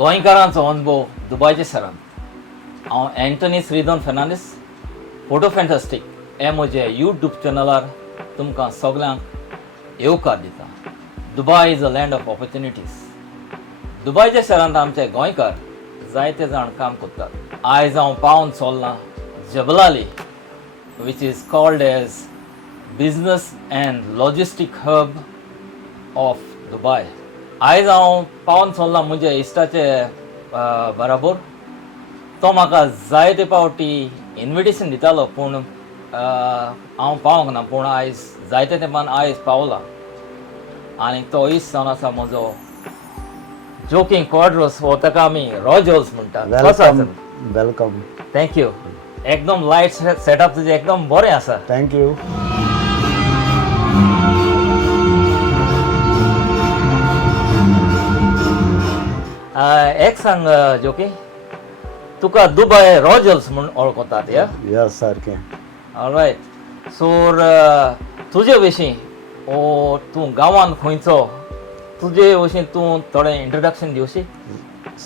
गोंयकारांचो अनुभव दुबयच्या शारांत हांव एंटनी सिरिडॉन फेर्नांडीस फोटो फॅन्टास्टीक हे म्हजे यूट्यूब चॅनलार तुमकां सगल्यांक येवकार दिता. Dubai is a land of opportunities. दुबयच्या शारांत आमचे गोंयकार जायते जाण काम करतात. आयज हांव पावन चोल्लां 𝗗𝗏𝗂𝗓 which is called as business and logistic hub of Dubai. आयज हांव पावन चोल्लां म्हज्या इश्टाचे बराबर. तो म्हाका जायते फावटी इन्विटेशन दितालो पूण हांव पावूंक ना, पूण आयज जायते तेंपान आयज पावला. आनी तो इश्ट जावन आसा म्हजो जोकिंग क्वाड्रोस, वो ताका आमी रॉजोल्स म्हणटात. Welcome welcome. Thank you. एकदम लायट सेटअप तुजें एकदम बरें आसा. Thank you. एक सांग जोकी, तुका दुबय रॉजल्स म्हूण वळखतात या? यस सारकें. ऑलरायट. सो तुजे विशीं तूं गांवांत खंयचो, तुजे विशीं तूं थोडें इंट्रोडक्शन दिवशी?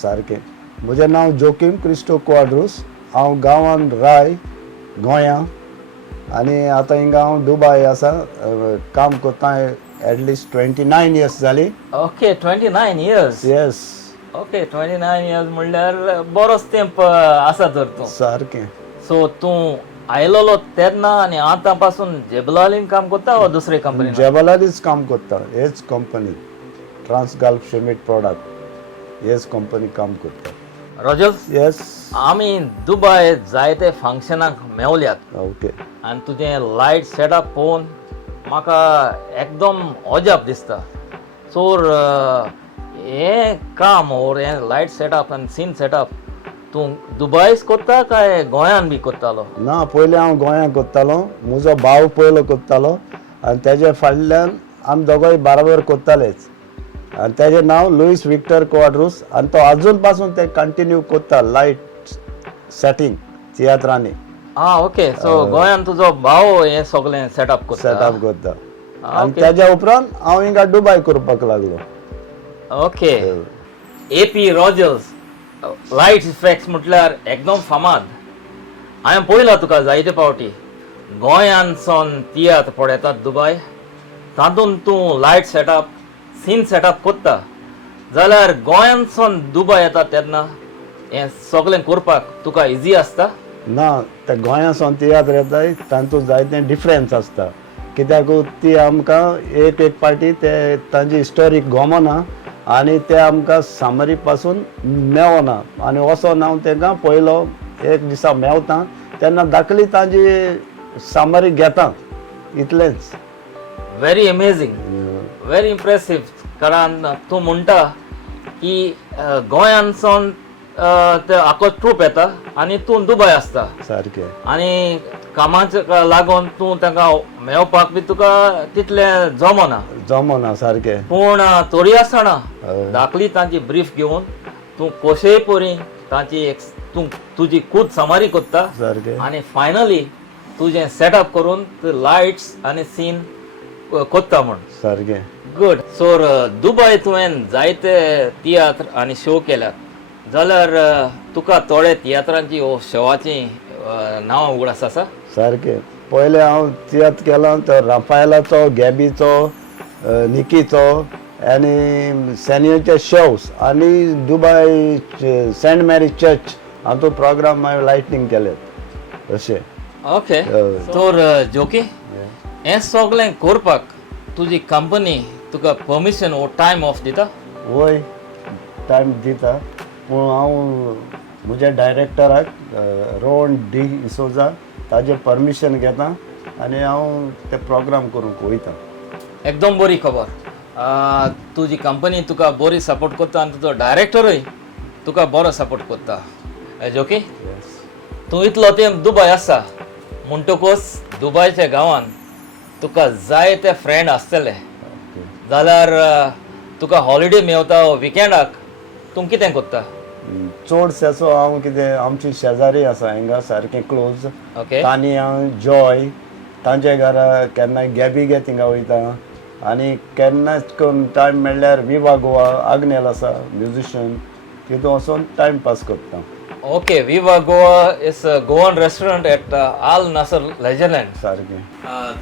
सारकें. म्हजें नांव जोकीम क्रिस्टो क्वाड्रूस. हांव गांवांत राय गोंयां आनी आतां हिंगा हांव दुबय आसा. काम कोत्ता एटलिस्ट 29 इयर्स जालीं. Okay, 29 years. Yes. Okay, 29 years म्हणल्यार बरोच तेंप आसा तर तूं. सारकें. सो तूं आयलोलो तेन्ना आनी आतां पासून जेबलालीन काम करता वा दुसरे कंपनी? जेबलालीच काम करता. हेच कंपनी ट्रांसगल्फ सिमेंट प्रोडक्ट हेच कंपनी काम करता. रॉजल्स, येस. आमी दुबय जायते फंक्शनाक मेवल्यात. ओके. आनी तुजें लायट सेटअप पळोवन म्हाका एकदम अजाप दिसता. सो हें काम ओर हें लायट सेटअप आनी सीन सेटअप तूं दुबयच कोत्ता काय गोंयान बी कोत्तालो? ना, पयलीं हांव गोंयां कोत्तालो. म्हजो भाव पयलो कोत्तालो आनी तेजे फाटल्यान आमी दोगोय बाराबर कोत्तालेच. आनी तेजें नांव लुईस विक्टर क्वाड्रूस आनी तो आजून पासून ते कंटिन्यू कोत्ता लायट सेटींग तियात्रांनी. ओके. सो गोंयान तुजो भाव हें सगळें सेटअप कोत्ता? सेटअप कोत्ता. आनी तेज्या उपरांत हांव हिंगा दुबय करपाक लागलो. ओके. एपी रॉजल्स लायट इफेक्ट्स म्हटल्यार एकदम फामाद. हांवें पळयलां तुका जायते फावटी गोंयान सावन तियात्र पळयतात दुबय, तातूंत तूं लायट सेटअप सीन सेटअप कोत्ता. जाल्यार गोंयान सावन दुबय येता तेन्ना हें सगळें करपाक तुका इजी आसता? ना, ते गोंया सावन तियात्र येताय तातूंत जायतें डिफरन्स आसता. कित्याक ती आमकां एक पार्टी ते तांची हिस्टोरीक गोमना आनी ते आमकां सामरी पासून मेवना. आनी वोसोन हांव तांकां पयलो एक दिसा मेवता तेन्ना धाकली तांची सामरी घेता. इतलेंच. Very amazing, very impressive. कारण तूं म्हणटा की गोंयान सावन ते आखो ट्रूप येता आनी तूं दुबय आसता. सारकें. आनी कामाच्या लागून तूं तांकां मेवपाक बी तुका तितलें जमना. सारकें. पूण तोरी आसतना धाकली तांची ब्रीफ घेवन तूं कशेय परी तांची तूं तुजी खूद समारी कोत्ता. सारकें. आनी फायनली तुजें सेटअप करून लायट्स आनी सीन कोत्ता म्हण. सारकें. गुड. सो दुबय तुवें जायते तियात्र आनी शो केल्यात, जाल्यार तुका थोडे तियात्रांची वो शोवाची नांवां उगडास आसा? सारकें. पयलें हांव तियात्र केलो तो राफायलाचो, गॅबीचो, निकीचो आनी सॅनियोचे शोज आनी दुबय सेंट मॅरी चर्च हातूंत प्रोग्राम हांवें लायटिंग केलेत अशें. ओके. तर जोकी, हें सगळें करपाक तुजी कंपनी तुका परमिशन वो टायम ऑफ दिता? वय, टायम दिता. पूण हांव म्हज्या डायरेक्टराक रोहन डी इसोजा ताजें परमिशन घेता आनी हांव ते प्रोग्राम करूंक वयता. एकदम बरी खबर. तुजी कंपनी तुका बरी सपोर्ट करता आनी तुजो डायरेक्टरूय तुका बरो सपोर्ट करता. जोकी, तूं इतलो तेंप दुबय आसा म्हणटकूच दुबयच्या गांवांत तुका जायते फ्रेंड आसतले. जाल्यार तुका हॉलिडे मेवता विकेंडाक तूं कितें करता? चडशेचो हांव कितें आमची शेजारी आसा हिंगा सारकें क्लोज. ओके. तांणी हांव जॉय तांचे घरा केन्नाय गॅबी गे थिंगा वयता आनी केन्नाच करून टायम मेळ्ळ्यार विवा गोवा आग्नेल आसा म्युजिशियन तितून वचून टायम पास करता. Okay, Viva Goa is a Goan restaurant at Al Nasser Legendland. सारकें.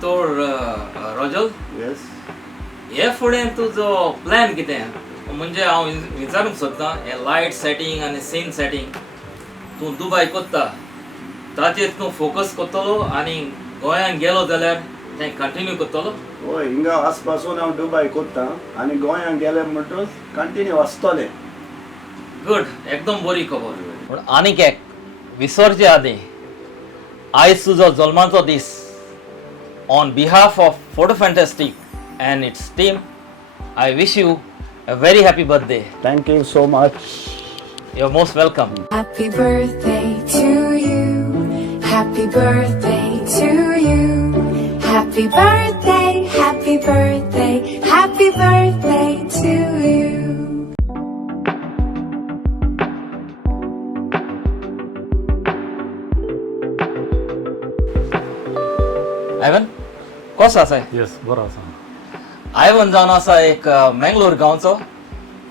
तर रोजल येस. हे फुडें तुजो प्लॅन कितें म्हणजे हांव विचारूंक सोदतां हे लायट सेटींग आनी सीन सेटींग तूं दुबय कोत्ता ताचेर तूं फोकस करतलो आनी गोंयांत गेलो जाल्यार तें कंटिन्यू करतलो. हय हिंगा आसपासून हांव दुबय कोत्ता आनी गोंयांत गेले म्हणटच कंटिन्यू आसतलें. गुड, एकदम बरी खबर. पूण आनीक एक विसरचे आदीं आयज तुजो जल्माचो दीस. On behalf of photo fantastic and its team, I wish you a very happy birthday. Thank you so much. You're most welcome. Happy birthday to you. Happy birthday to you. Happy birthday, happy birthday, happy birthday to you. Ivan, कसो आसा? Yes बरो आसा. आयवन जावन आसा एक मंगलोर गांवचो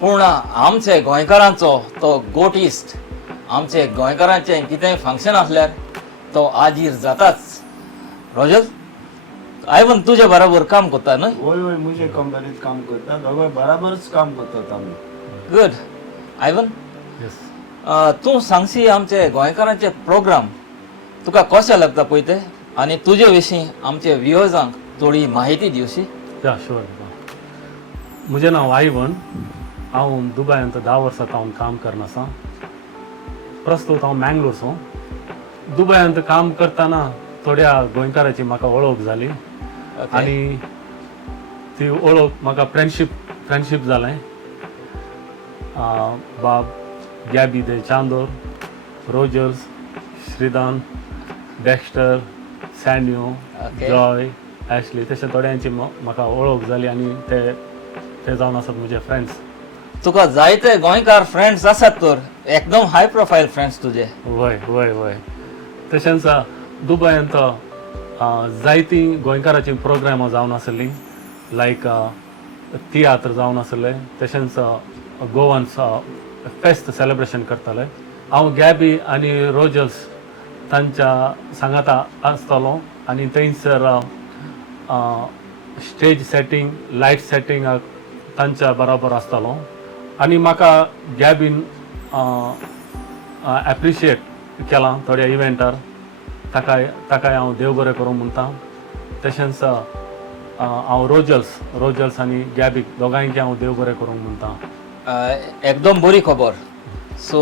पूण आमचे गोंयकारांचो तो गोट इस्ट. आमचे गोंयकारांचें कितेंय फंक्शन आसल्यार तो आजीर जाताच. रोजल, आयवन तुजे बरोबर काम करता न्हय? होय होय मुजे कंपनीत काम करता. दोगांय बराबरच काम करतात आमी. गुड. आयवन, येस. तूं सांगशी आमचे गोंयकारांचे प्रोग्राम तुका कशें लागता पळय ते आनी तुजे विशीं आमचे व्ह्युअर्सांक थोडी म्हायती दिवशी. या शुअर. म्हजें नांव आयवन. हांव दुबयांत 10 वर्सां हांव काम करना आसा. प्रस्तूत हांव मँगलोरचो. दुबयांत काम करतना थोड्या गोंयकाराची म्हाका वळख जाली आनी ती वळख म्हाका फ्रेंडशीप जालें. 𝗵𝗲𝗵𝗍𝗵𝗫𝗍𝗵𝗍, रोजल्स, श्रीदान, डेक्स्टर, सॅन्यो, जॉय, ॲशली तशें थोड्यांची म्हाका वळख जाली आनी ते जावन आसात म्हजे फ्रेंड्स. तुका जायते गोंयकार फ्रेंड्स आसात तर एकदम हाय प्रोफायल फ्रेंड्स तुजे. वय वय वय. तशेंच दुबयांत जायतीं गोंयकाराची प्रोग्रामां जावन आसलीं. लायक तियात्र जावन आसलें. तशेंच गोवन्स फेस्त सेलिब्रेशन करताले. हांव गॅबी आनी रोजल्स तांच्या सांगाता आसतलो आनी थंयसर स्टेज सेटींग लायट सेटींगाक तांच्या बरोबर आसतलो. आनी म्हाका गॅबीन एप्रिशिएट केलां थोड्या इव्हेंटार. ताकाय हांव देव बरें करूं म्हणटा. तशेंच हांव रोजल्स आनी गॅबीक दोगांयकी हांव देव बरें करूं म्हणटा. एकदम बरी खबर. सो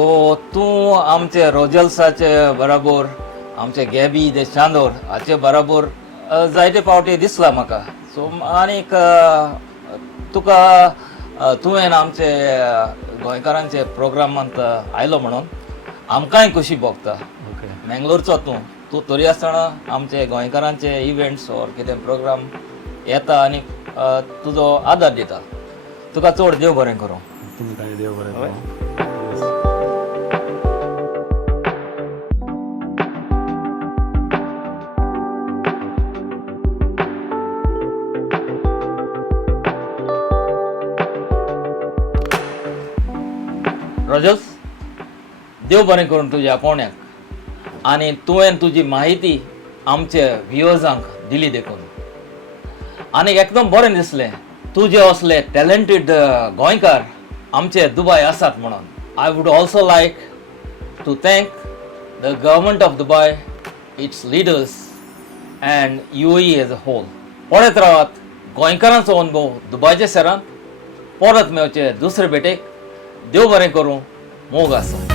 तूं आमचे रोजल्साचे बरोबर आमचे 𝗵𝗲𝗵𝗍𝗵𝗫𝗍𝗵 हाचे बरोबर जायते फावटी दिसला म्हाका. सो आनीक तुका तुवें आमचे गोंयकारांचे प्रोग्रामांत आयलो म्हणून आमकांय खुशी भोगता. मंगलोरचो तूं तरी आसतना आमचे गोंयकारांचे इव्हेंट्स ऑर कितें प्रोग्राम येता आनी तुजो आदार दिता. तुका चड देव बरें करूं. तुमकांय देव बरें करूं. रोजल्स, देव बरें करून तुज्या कोण्याक आनी तुवें तुजी म्हायती आमचे व्ह्युअर्सांक दिली देखून. आनी एकदम बरें दिसलें तुजे असले टॅलंटीड गोंयकार आमचे दुबय आसात म्हणून. I would also like to thank the government of Dubai, its leaders and UAE as a whole. पळयत रावात गोंयकारांचो अनुभव दुबयच्या शहरांत. परत मेवचे दुसरे भेटेक. देव बरें करूं. मोग आसूं.